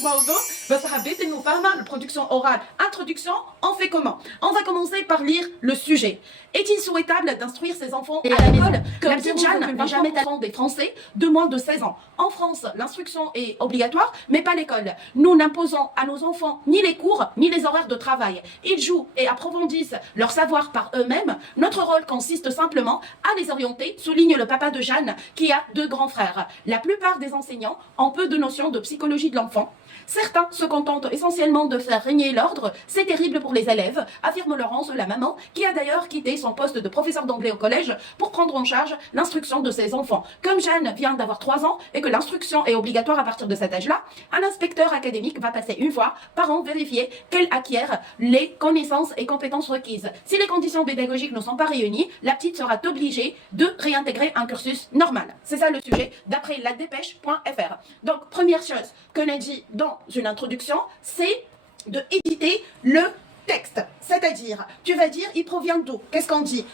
الموضوع بس حبيت انه فاهمه البرودكtion orale. Introduction, on fait comment? On va commencer par lire le sujet. Est-il souhaitable d'instruire ses enfants à l'école? La petite Jeanne n'a jamais enfant des Français de moins de 16 ans. En France, l'instruction est obligatoire, mais pas l'école. Nous n'imposons à nos enfants ni les cours, ni les horaires de travail. Ils jouent et approfondissent leur savoir par eux-mêmes. Notre rôle consiste simplement à les orienter, souligne le papa de Jeanne, qui a 2 grands frères. La plupart des enseignants ont peu de notions de psychologie de l'enfant. Certains se contentent essentiellement de faire régner l'ordre. C'est terrible pour les élèves, affirme Laurence, la maman, qui a d'ailleurs quitté son poste de professeur d'anglais au collège pour prendre en charge l'instruction de ses enfants. Comme Jeanne vient d'avoir 3 ans et que l'instruction est obligatoire à partir de cet âge-là, un inspecteur académique va passer une fois par an vérifier qu'elle acquiert les connaissances et compétences requises. Si les conditions pédagogiques ne sont pas réunies, la petite sera obligée de réintégrer un cursus normal. C'est ça le sujet d'après la dépêche.fr. Donc, première chose que l'on dit dans une introduction, c'est de éditer le texte. C'est-à-dire, tu vas dire, il provient d'où? Qu'est-ce qu'on dit?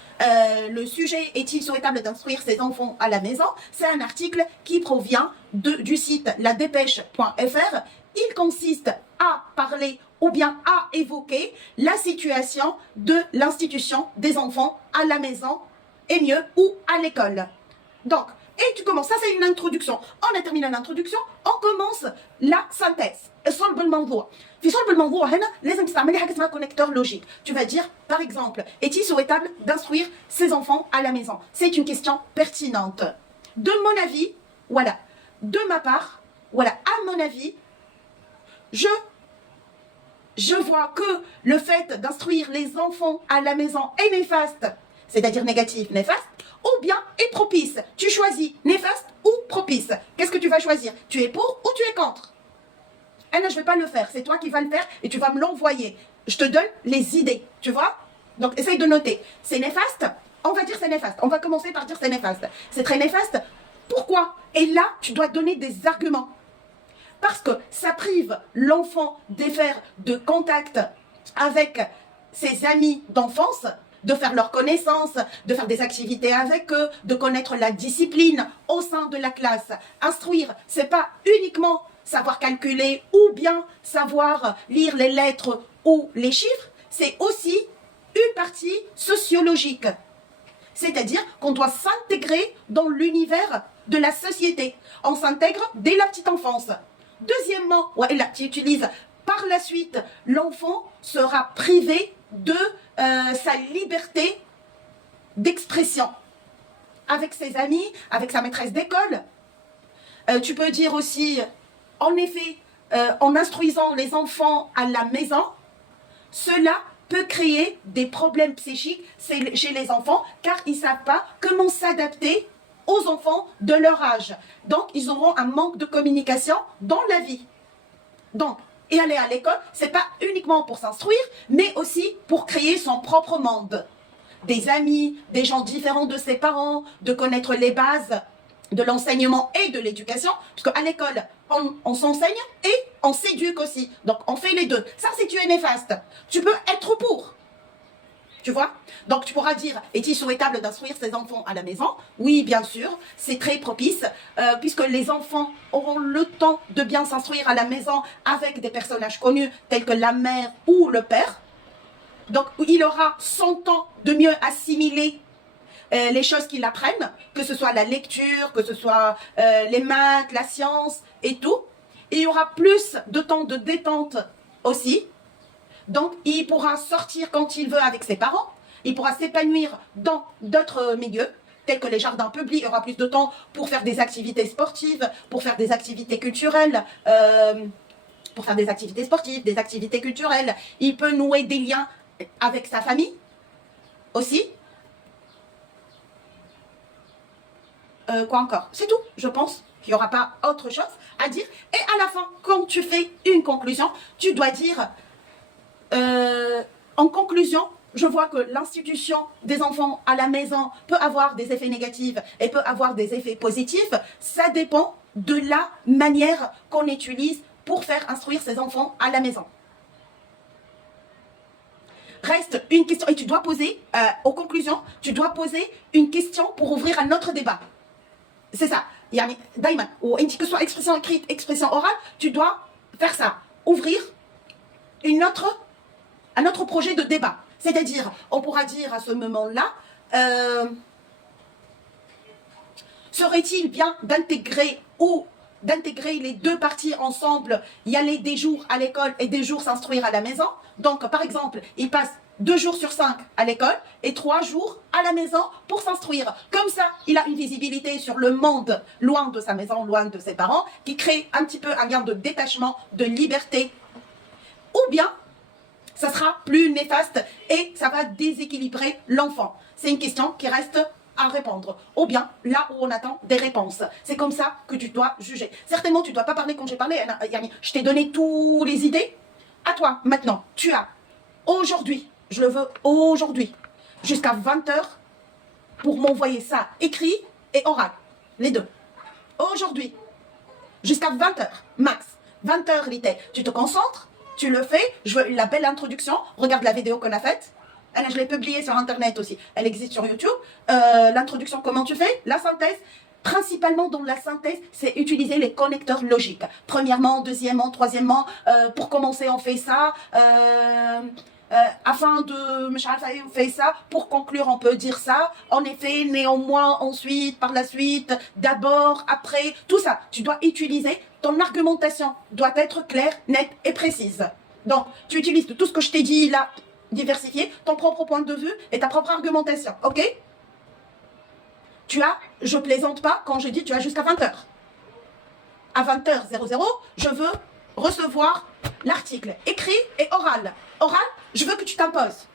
Le sujet est-il souhaitable d'instruire ses enfants à la maison? C'est un article qui provient du site ladépêche.fr. Il consiste à parler ou bien à évoquer la situation de l'institution des enfants à la maison et mieux ou à l'école. Donc, et tu commences, ça c'est une introduction. On a terminé l'introduction, on commence la synthèse. صلب الموضوع. في صلب الموضوع هنا لازم تستعملي حاجه اسمها connecteur logique. Tu vas dire, par exemple, est-il souhaitable d'instruire ses enfants à la maison? C'est une question pertinente. De mon avis, voilà, de ma part, voilà, à mon avis, je vois que le fait d'instruire les enfants à la maison est néfaste, c'est-à-dire négatif, néfaste, ou bien est propice. Tu choisis néfaste ou propice. Qu'est-ce que tu vas choisir? Tu es pour ou tu es contre? Eh non, je ne vais pas le faire. C'est toi qui vas le faire et tu vas me l'envoyer. Je te donne les idées, tu vois? Donc, essaye de noter. C'est néfaste? On va dire c'est néfaste. On va commencer par dire c'est néfaste. C'est très néfaste. Pourquoi? Et là, tu dois donner des arguments. Parce que ça prive l'enfant de contact avec ses amis d'enfance, de faire leur connaissance, de faire des activités avec eux, de connaître la discipline au sein de la classe. Instruire, c'est pas uniquement savoir calculer ou bien savoir lire les lettres ou les chiffres, c'est aussi une partie sociologique. C'est-à-dire qu'on doit s'intégrer dans l'univers de la société. On s'intègre dès la petite enfance. Deuxièmement, là, tu utilises par la suite, l'enfant sera privé de sa liberté d'expression avec ses amis, avec sa maîtresse d'école. Tu peux dire aussi, en effet, en instruisant les enfants à la maison, cela peut créer des problèmes psychiques chez les enfants car ils ne savent pas comment s'adapter aux enfants de leur âge. Donc, ils auront un manque de communication dans la vie. Donc, et aller à l'école, c'est pas uniquement pour s'instruire, mais aussi pour créer son propre monde. Des amis, des gens différents de ses parents, de connaître les bases de l'enseignement et de l'éducation, parce qu'à l'école, on s'enseigne et on s'éduque aussi. Donc, on fait les deux. Ça, si tu es néfaste, tu peux être pour. Tu vois? Donc, tu pourras dire, est-il souhaitable d'instruire ses enfants à la maison? Oui, bien sûr, c'est très propice, puisque les enfants auront le temps de bien s'instruire à la maison avec des personnages connus, tels que la mère ou le père. Donc, il aura son temps de mieux assimiler les choses qu'il apprenne, que ce soit la lecture, que ce soit les maths, la science et tout. Et il y aura plus de temps de détente aussi. Donc, il pourra sortir quand il veut avec ses parents. Il pourra s'épanouir dans d'autres milieux, tels que les jardins publics. Il y aura plus de temps pour faire des activités sportives, pour faire des activités culturelles, des activités culturelles. Il peut nouer des liens avec sa famille aussi. Quoi encore? C'est tout, je pense. Il n'y aura pas autre chose à dire. Et à la fin, quand tu fais une conclusion, tu dois dire... en conclusion, je vois que l'institution des enfants à la maison peut avoir des effets négatifs et peut avoir des effets positifs. Ça dépend de la manière qu'on utilise pour faire instruire ses enfants à la maison. Reste une question et tu dois poser, aux conclusions, tu dois poser une question pour ouvrir un autre débat. C'est ça. يعني دايما وانت que ce soit expression écrite, expression orale, tu dois faire ça, ouvrir un autre projet de débat. C'est-à-dire, on pourra dire à ce moment-là, serait-il bien d'intégrer les deux parties ensemble, y aller des jours à l'école et des jours s'instruire à la maison. Donc, par exemple, il passe 2 jours sur 5 à l'école et 3 jours à la maison pour s'instruire. Comme ça, il a une visibilité sur le monde, loin de sa maison, loin de ses parents, qui crée un petit peu un lien de détachement, de liberté. Ou bien, ça sera plus néfaste et ça va déséquilibrer l'enfant. C'est une question qui reste à répondre. Ou bien, là où on attend des réponses. C'est comme ça que tu dois juger. Certainement, tu ne dois pas parler comme j'ai parlé. Je t'ai donné toutes les idées. À toi, maintenant, tu as aujourd'hui, je le veux aujourd'hui, jusqu'à 20 h pour m'envoyer ça écrit et oral. Les deux. Aujourd'hui, jusqu'à 20 h, max. 20 h l'été. Tu te concentres, tu le fais. Je veux la belle introduction. Regarde la vidéo qu'on a faite. Je l'ai publiée sur Internet aussi. Elle existe sur YouTube. L'introduction, comment tu fais? La synthèse. Principalement dans la synthèse, c'est utiliser les connecteurs logiques. Premièrement, deuxièmement, troisièmement, pour commencer, on fait ça. Afin de, on fait ça. Pour conclure, on peut dire ça. En effet, néanmoins, ensuite, par la suite, d'abord, après, tout ça. Tu dois utiliser, ton argumentation doit être claire, nette et précise. Donc, tu utilises tout ce que je t'ai dit là, diversifier ton propre point de vue et ta propre argumentation, ok? Tu as, je plaisante pas quand je dis tu as jusqu'à 20 h. À 20h00, je veux recevoir l'article écrit et oral. Oral, je veux que tu t'imposes.